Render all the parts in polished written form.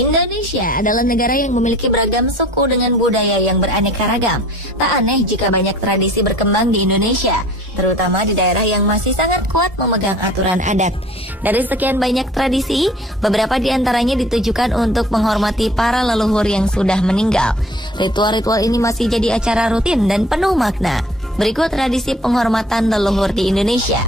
Indonesia adalah negara yang memiliki beragam suku dengan budaya yang beraneka ragam. Tak aneh jika banyak tradisi berkembang di Indonesia, terutama di daerah yang masih sangat kuat memegang aturan adat. Dari sekian banyak tradisi, beberapa di antaranya ditujukan untuk menghormati para leluhur yang sudah meninggal. Ritual-ritual ini masih jadi acara rutin dan penuh makna. Berikut tradisi penghormatan leluhur di Indonesia.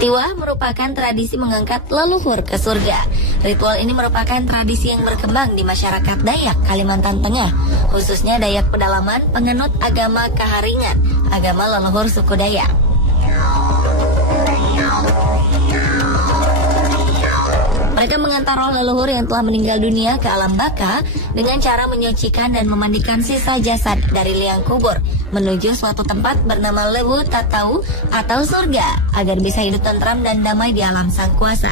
Tiwah merupakan tradisi mengangkat leluhur ke surga. Ritual ini merupakan tradisi yang berkembang di masyarakat Dayak, Kalimantan Tengah, khususnya Dayak Pedalaman, penganut agama Kaharingan, agama leluhur suku Dayak. Mereka mengantar roh leluhur yang telah meninggal dunia ke alam baka dengan cara menyucikan dan memandikan sisa jasad dari liang kubur menuju suatu tempat bernama Lewu Tatau atau surga agar bisa hidup tentram dan damai di alam sang kuasa.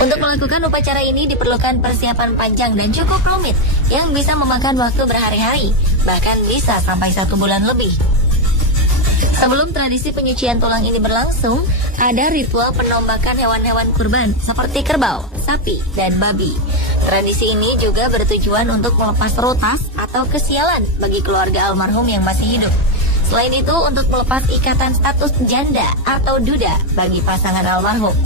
Untuk melakukan upacara ini diperlukan persiapan panjang dan cukup rumit yang bisa memakan waktu berhari-hari, bahkan bisa sampai 1 bulan lebih. Sebelum tradisi penyucian tulang ini berlangsung, ada ritual penombakan hewan-hewan kurban seperti kerbau, sapi, dan babi. Tradisi ini juga bertujuan untuk melepas rotas atau kesialan bagi keluarga almarhum yang masih hidup. Selain itu, untuk melepas ikatan status janda atau duda bagi pasangan almarhum.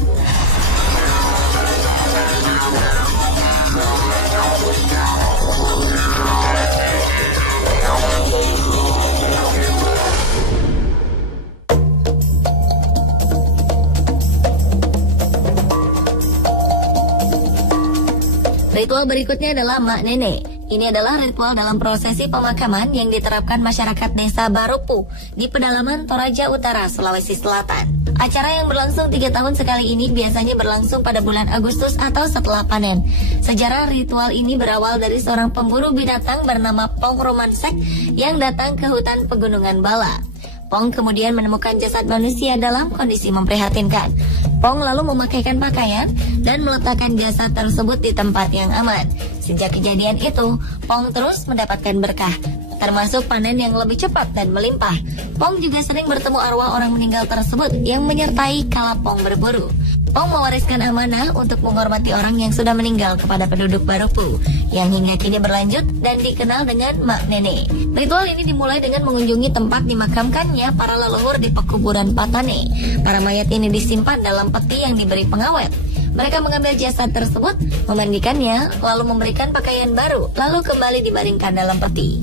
Ritual berikutnya adalah Mak Nenek. Ini adalah ritual dalam prosesi pemakaman yang diterapkan masyarakat desa Barupu di pedalaman Toraja Utara, Sulawesi Selatan. Acara yang berlangsung 3 tahun sekali ini biasanya berlangsung pada bulan Agustus atau setelah panen. Sejarah ritual ini berawal dari seorang pemburu binatang bernama Pong Romansek yang datang ke hutan pegunungan Bala. Pong kemudian menemukan jasad manusia dalam kondisi memprihatinkan. Pong lalu memakaikan pakaian dan meletakkan jasad tersebut di tempat yang aman. Sejak kejadian itu, Pong terus mendapatkan berkah, termasuk panen yang lebih cepat dan melimpah. Pong juga sering bertemu arwah orang meninggal tersebut yang menyertai kala Pong berburu. Pong mewariskan amanah untuk menghormati orang yang sudah meninggal kepada penduduk Barupu, yang hingga kini berlanjut dan dikenal dengan Mak Nenek. Ritual ini dimulai dengan mengunjungi tempat dimakamkannya para leluhur di pekuburan Patane. Para mayat ini disimpan dalam peti yang diberi pengawet. Mereka mengambil jasad tersebut, memandikannya, lalu memberikan pakaian baru, lalu kembali dibaringkan dalam peti.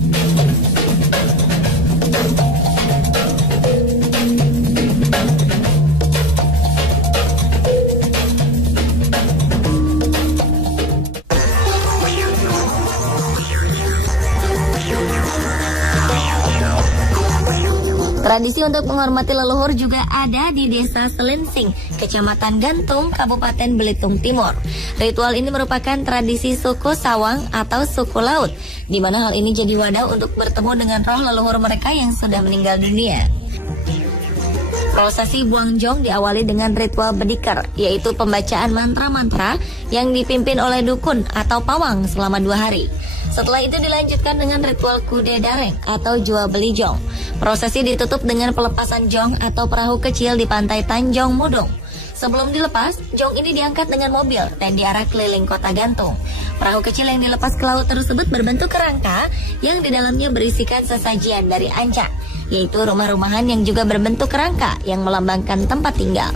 Tradisi untuk menghormati leluhur juga ada di Desa Selinsing, Kecamatan Gantung, Kabupaten Belitung Timur. Ritual ini merupakan tradisi suku Sawang atau suku laut, di mana hal ini jadi wadah untuk bertemu dengan roh leluhur mereka yang sudah meninggal dunia. Prosesi Buang Jong diawali dengan ritual bediker, yaitu pembacaan mantra-mantra yang dipimpin oleh dukun atau pawang selama 2 hari. Setelah itu dilanjutkan dengan ritual kude dareng atau jual beli jong. Prosesi ditutup dengan pelepasan jong atau perahu kecil di pantai Tanjong Mudong. Sebelum dilepas, jong ini diangkat dengan mobil dan diarak keliling kota Gantung. Perahu kecil yang dilepas ke laut tersebut berbentuk kerangka yang di dalamnya berisikan sesajian dari Ancak, yaitu rumah-rumahan yang juga berbentuk kerangka yang melambangkan tempat tinggal.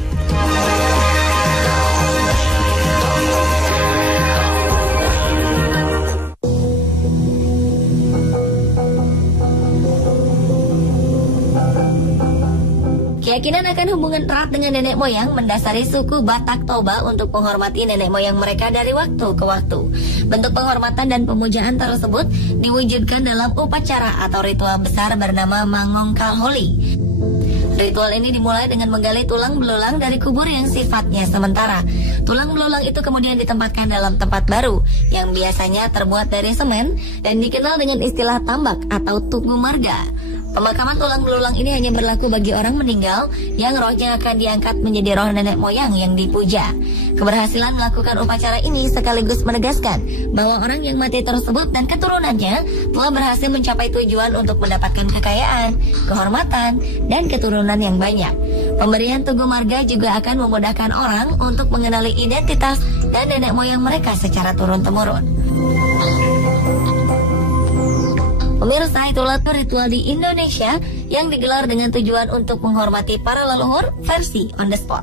Keyakinan akan hubungan erat dengan nenek moyang mendasari suku Batak Toba untuk menghormati nenek moyang mereka dari waktu ke waktu. Bentuk penghormatan dan pemujaan tersebut diwujudkan dalam upacara atau ritual besar bernama Mangong Kalholi. Ritual ini dimulai dengan menggali tulang belulang dari kubur yang sifatnya sementara. Tulang belulang itu kemudian ditempatkan dalam tempat baru yang biasanya terbuat dari semen dan dikenal dengan istilah tambak atau tugu marga. Pemakaman tulang belulang ini hanya berlaku bagi orang meninggal yang rohnya akan diangkat menjadi roh nenek moyang yang dipuja. Keberhasilan melakukan upacara ini sekaligus menegaskan bahwa orang yang mati tersebut dan keturunannya telah berhasil mencapai tujuan untuk mendapatkan kekayaan, kehormatan, dan keturunan yang banyak. Pemberian tugu marga juga akan memudahkan orang untuk mengenali identitas dan nenek moyang mereka secara turun-temurun. Pemirsa, itulah ritual di Indonesia yang digelar dengan tujuan untuk menghormati para leluhur versi on the spot.